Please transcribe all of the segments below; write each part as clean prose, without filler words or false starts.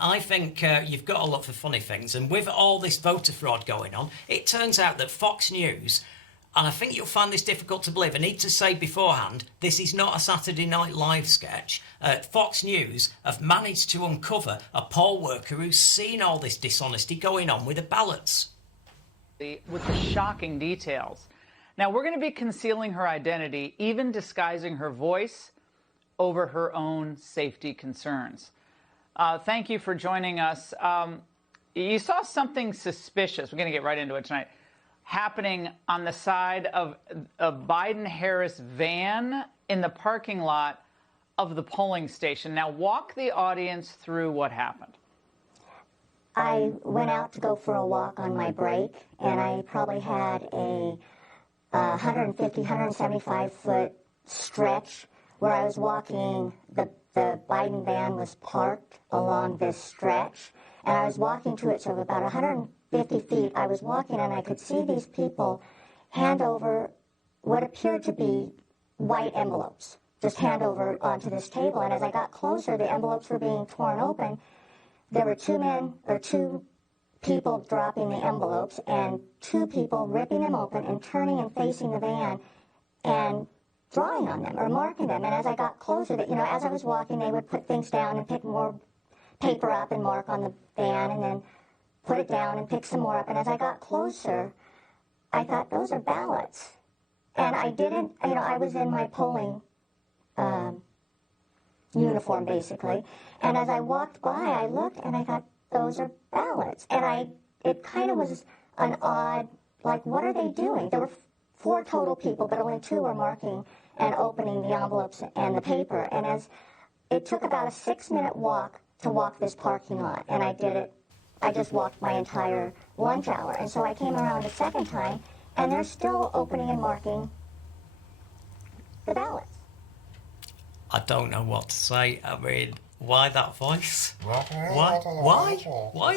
I think you've got to look for funny things. And with all this voter fraud going on, it turns out that Fox News, and I think you'll find this difficult to believe, I need to say beforehand, this is not a Saturday Night Live sketch. Fox News have managed to uncover a poll worker who's seen all this dishonesty going on with the ballots. With the shocking details. Now, we're going to be concealing her identity, even disguising her voice over her own safety concerns. Thank you for joining us. You saw something suspicious, we're going to get right into it tonight, happening on the side of a Biden-Harris van in the parking lot of the polling station. Now, walk the audience through what happened. I went out to go for a walk on my break, and I probably had a 150, 175-foot stretch where I was walking. The Biden van was parked along this stretch, and I was walking to it, so about 150 feet. I was walking, and I could see these people hand over what appeared to be white envelopes, just hand over onto this table. And as I got closer, the envelopes were being torn open. There were two people dropping the envelopes and two people ripping them open and turning and facing the van and drawing on them or marking them. And as I got closer, as I was walking, they would put things down and pick more paper up and mark on the van and then put it down and pick some more up. And as I got closer, I thought, those are ballots. And I didn't, I was in my polling uniform, basically. And as I walked by, I looked and I thought, those are ballots. And it kind of was an odd, like, what are they doing? There were 4 total people, but only 2 were marking and opening the envelopes and the paper. And as it took about a 6-minute walk to walk this parking lot, and I did it. I just walked my entire lunch hour. And so I came around a second time, and they're still opening and marking the ballots. I don't know what to say. I mean, why that voice? Why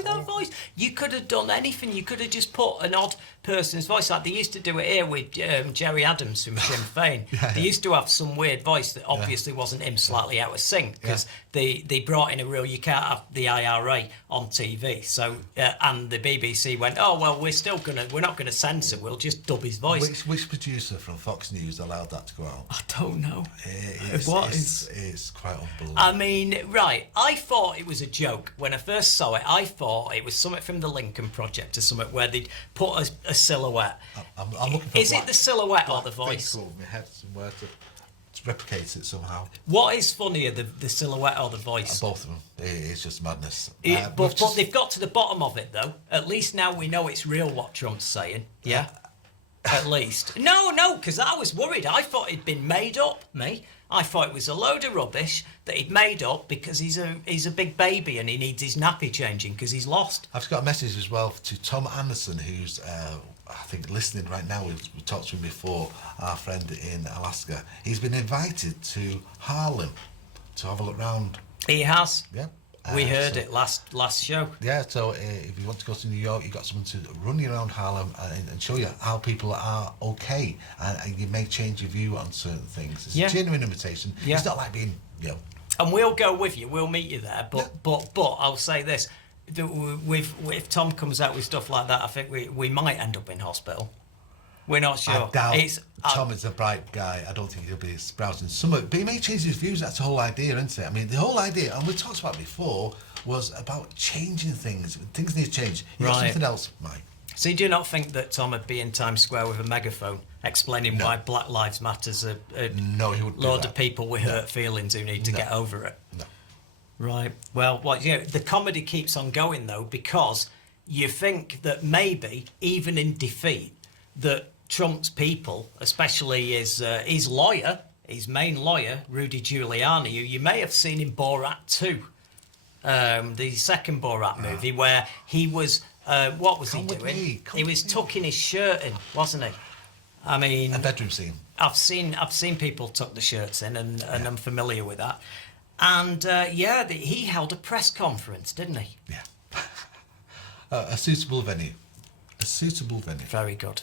that voice? You could have done anything. You could have just put an odd person's voice. Like they used to do it here with Jerry Adams from Sinn Féin. They used to have some weird voice that obviously wasn't him, slightly out of sync, because they brought in a rule, you can't have the IRA on TV. So and the BBC went, oh well, we're not gonna censor. We'll just dub his voice. Which producer from Fox News allowed that to go out? I don't know. It's quite unbelievable. I mean, right, I thought it was a joke. When I first saw it, I thought it was something from the Lincoln Project or something where they'd put a silhouette. I'm looking for Is it the silhouette or the voice? Over my head somewhere to replicate it somehow. What is funnier, the silhouette or the voice? Both of them. It's just madness. But they've got to the bottom of it, though. At least now we know it's real what Trump's saying. Yeah? At least. No, because I was worried. I thought it'd been made up, me. I thought it was a load of rubbish that he'd made up because he's a big baby and he needs his nappy changing because he's lost. I've got a message as well to Tom Anderson, who's I think listening right now. We talked to him before, our friend in Alaska. He's been invited to Harlem to have a look round. He has. Yeah. We heard it last show. Yeah, so if you want to go to New York, you've got someone to run you around Harlem and show you how people are okay, and you may change your view on certain things. It's a genuine invitation. Yeah. It's not like being, And we'll go with you. We'll meet you there. But I'll say this: if Tom comes out with stuff like that, I think we might end up in hospital. We're not sure. I doubt Tom is a bright guy. I don't think he'll be sprouting summer. But he may change his views. That's the whole idea, isn't it? I mean, the whole idea, and we talked about it before, was about changing things. Things need to change. You got something else, Mike. So do you not think that Tom would be in Times Square with a megaphone explaining why Black Lives Matter's a no, he wouldn't load of people with hurt feelings who need to get over it? No. Right. Well, the comedy keeps on going, though, because you think that maybe, even in defeat, that Trump's people, especially his lawyer, his main lawyer, Rudy Giuliani, who you may have seen in Borat 2, the second Borat movie, where he was, what was he doing? He was tucking his shirt in, wasn't he? I mean, a bedroom scene. I've seen people tuck the shirts in, and I'm familiar with that. And he held a press conference, didn't he? Yeah. A suitable venue. A suitable venue. Very good.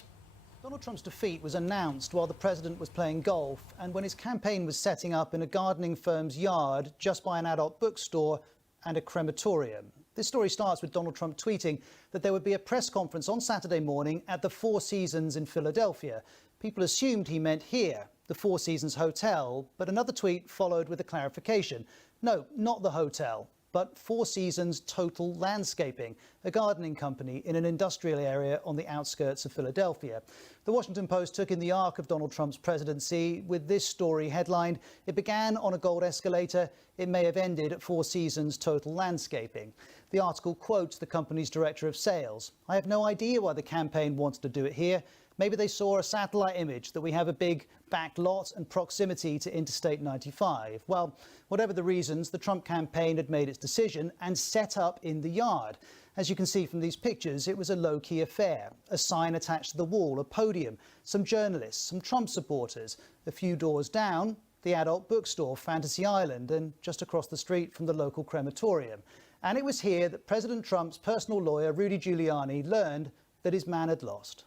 Donald Trump's defeat was announced while the president was playing golf and when his campaign was setting up in a gardening firm's yard just by an adult bookstore and a crematorium. This story starts with Donald Trump tweeting that there would be a press conference on Saturday morning at the Four Seasons in Philadelphia. People assumed he meant here, the Four Seasons Hotel, but another tweet followed with a clarification. No, not the hotel, but Four Seasons Total Landscaping, a gardening company in an industrial area on the outskirts of Philadelphia. The Washington Post took in the arc of Donald Trump's presidency with this story headlined, "It began on a gold escalator. It may have ended at Four Seasons Total Landscaping." The article quotes the company's director of sales. "I have no idea why the campaign wants to do it here. Maybe they saw a satellite image that we have a big back lot and proximity to Interstate 95. Well, whatever the reasons, the Trump campaign had made its decision and set up in the yard. As you can see from these pictures, it was a low-key affair. A sign attached to the wall, a podium, some journalists, some Trump supporters. A few doors down, the adult bookstore, Fantasy Island, and just across the street from the local crematorium. And it was here that President Trump's personal lawyer, Rudy Giuliani, learned that his man had lost.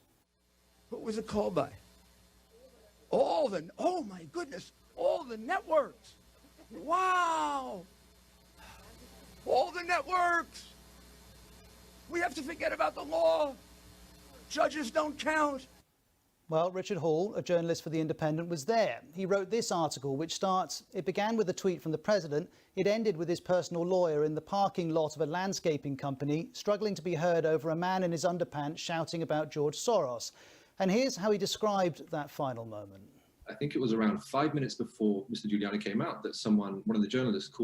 What was it called by? Oh my goodness, all the networks. Wow. All the networks. We have to forget about the law. Judges don't count. Well, Richard Hall, a journalist for The Independent, was there. He wrote this article, which starts, "It began with a tweet from the president. It ended with his personal lawyer in the parking lot of a landscaping company, struggling to be heard over a man in his underpants shouting about George Soros." And here's how he described that final moment. I think it was around 5 minutes before Mr. Giuliani came out that one of the journalists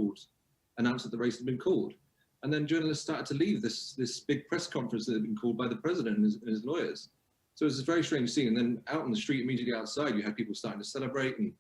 announced that the race had been called. And then journalists started to leave this big press conference that had been called by the president and his lawyers. So it was a very strange scene. And then out on the street, immediately outside, you had people starting to celebrate and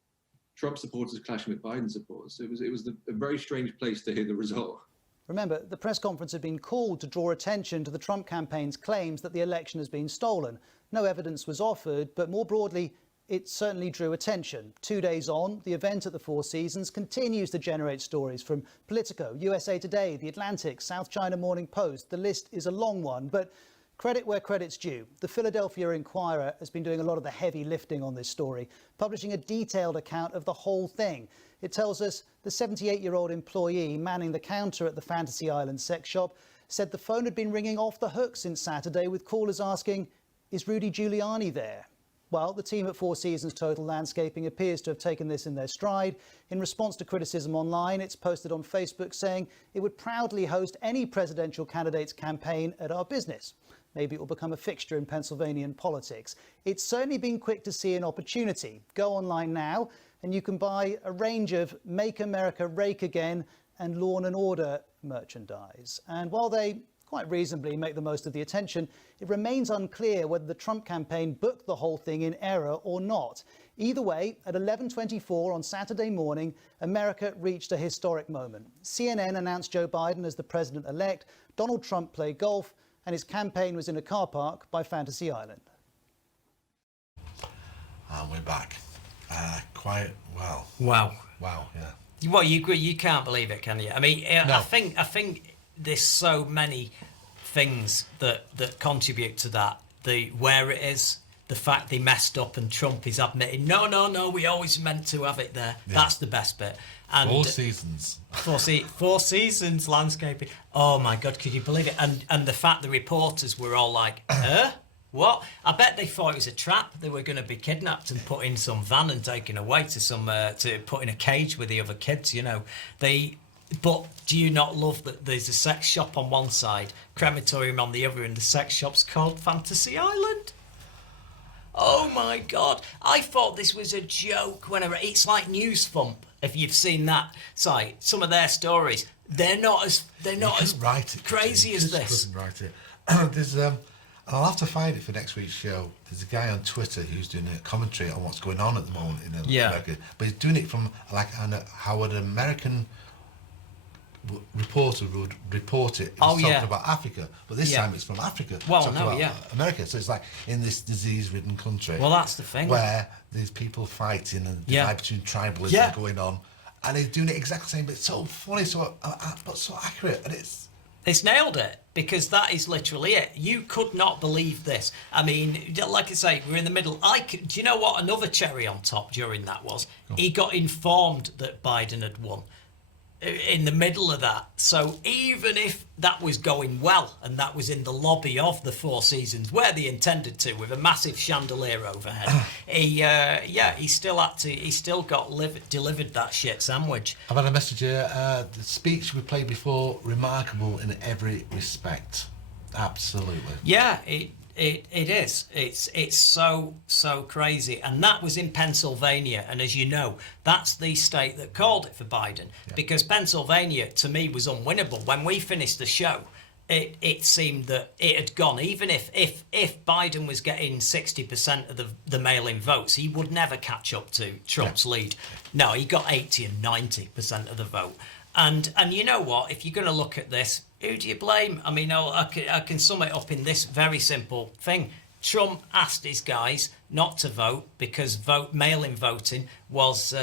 Trump supporters clashing with Biden supporters. So it was a very strange place to hear the result. Remember, the press conference had been called to draw attention to the Trump campaign's claims that the election has been stolen. No evidence was offered, but more broadly, it certainly drew attention. 2 days on, the event at the Four Seasons continues to generate stories from Politico, USA Today, The Atlantic, South China Morning Post. The list is a long one, but credit where credit's due. The Philadelphia Inquirer has been doing a lot of the heavy lifting on this story, publishing a detailed account of the whole thing. It tells us the 78-year-old employee manning the counter at the Fantasy Island sex shop said the phone had been ringing off the hook since Saturday, with callers asking, "Is Rudy Giuliani there?" Well, the team at Four Seasons Total Landscaping appears to have taken this in their stride. In response to criticism online, it's posted on Facebook saying it would proudly host any presidential candidate's campaign at our business. Maybe it will become a fixture in Pennsylvanian politics. It's certainly been quick to see an opportunity. Go online now and you can buy a range of Make America Rake Again and Law and Order merchandise. And while they quite reasonably make the most of the attention, it remains unclear whether the Trump campaign booked the whole thing in error or not. Either way, at 11:24 on Saturday morning, America reached a historic moment. CNN announced Joe Biden as the president-elect, Donald Trump played golf, and his campaign was in a car park by Fantasy Island. And we're back. Quite well. Wow. Wow, yeah. Well, you can't believe it, can you? I mean, No. I think there's so many things that contribute to that. Where it is, the fact they messed up, and Trump is admitting, no, we always meant to have it there. Yeah. That's the best bit. And Four Seasons. Four Seasons landscaping. Oh my God, could you believe it? And the fact the reporters were all like, what? I bet they thought it was a trap. They were going to be kidnapped and put in some van and taken away to put in a cage with the other kids. You know, But do you not love that there's a sex shop on one side, crematorium on the other, and the sex shop's called Fantasy Island? Oh my God! I thought this was a joke. It's like News Thump. If you've seen that site, some of their stories, they're not as crazy as this. Couldn't write it. There's I'll have to find it for next week's show. There's a guy on Twitter who's doing a commentary on what's going on at the moment in America, but he's doing it from how an American reporter would report it. Talking about Africa, but this time it's from Africa. America. So it's like in this disease-ridden country. Well, that's the thing. Where there's people fighting and divide between tribalism going on, and he's doing it exactly the same. But it's so funny, but so accurate, and It's nailed it, because that is literally it. You could not believe this. I mean, like I say, we're in the middle. Do you know what another cherry on top during that was? He got informed that Biden had won. in the middle of that. So even if that was going well and that was in the lobby of the Four Seasons where they intended to, with a massive chandelier overhead, he still got delivered that shit sandwich. I've had a message here. The speech we played before, remarkable in every respect. Absolutely. Yeah, it is. It's so crazy. And that was in Pennsylvania. And as you know, that's the state that called it for Biden. Yeah. Because Pennsylvania, to me, was unwinnable. When we finished the show, it seemed that it had gone. Even if Biden was getting 60% of the mail-in votes, he would never catch up to Trump's lead. No, he got 80 and 90% of the vote. And you know what? If you're going to look at this, who do you blame? I mean, I can sum it up in this very simple thing. Trump asked his guys not to vote because mail-in voting was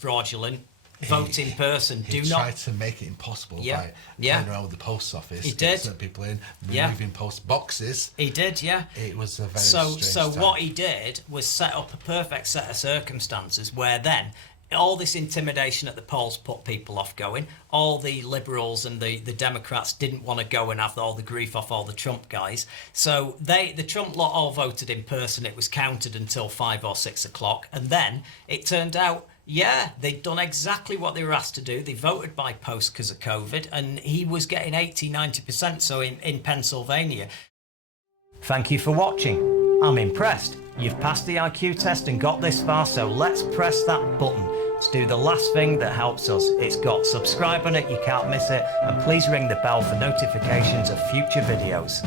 fraudulent. Vote in person. He tried to make it impossible by going around the post office. He did. Certain people in, removing post boxes. He did, yeah. It was a very strange time. What he did was set up a perfect set of circumstances where then all this intimidation at the polls put people off going. All the liberals and the Democrats didn't want to go and have all the grief off all the Trump guys. So the Trump lot all voted in person. It was counted until 5 or 6 o'clock. And then it turned out, they'd done exactly what they were asked to do. They voted by post because of COVID. And he was getting 80, 90%. So in Pennsylvania. Thank you for watching. I'm impressed. You've passed the IQ test and got this far, so let's press that button. Let's do the last thing that helps us. It's got subscribe on it, you can't miss it, and please ring the bell for notifications of future videos.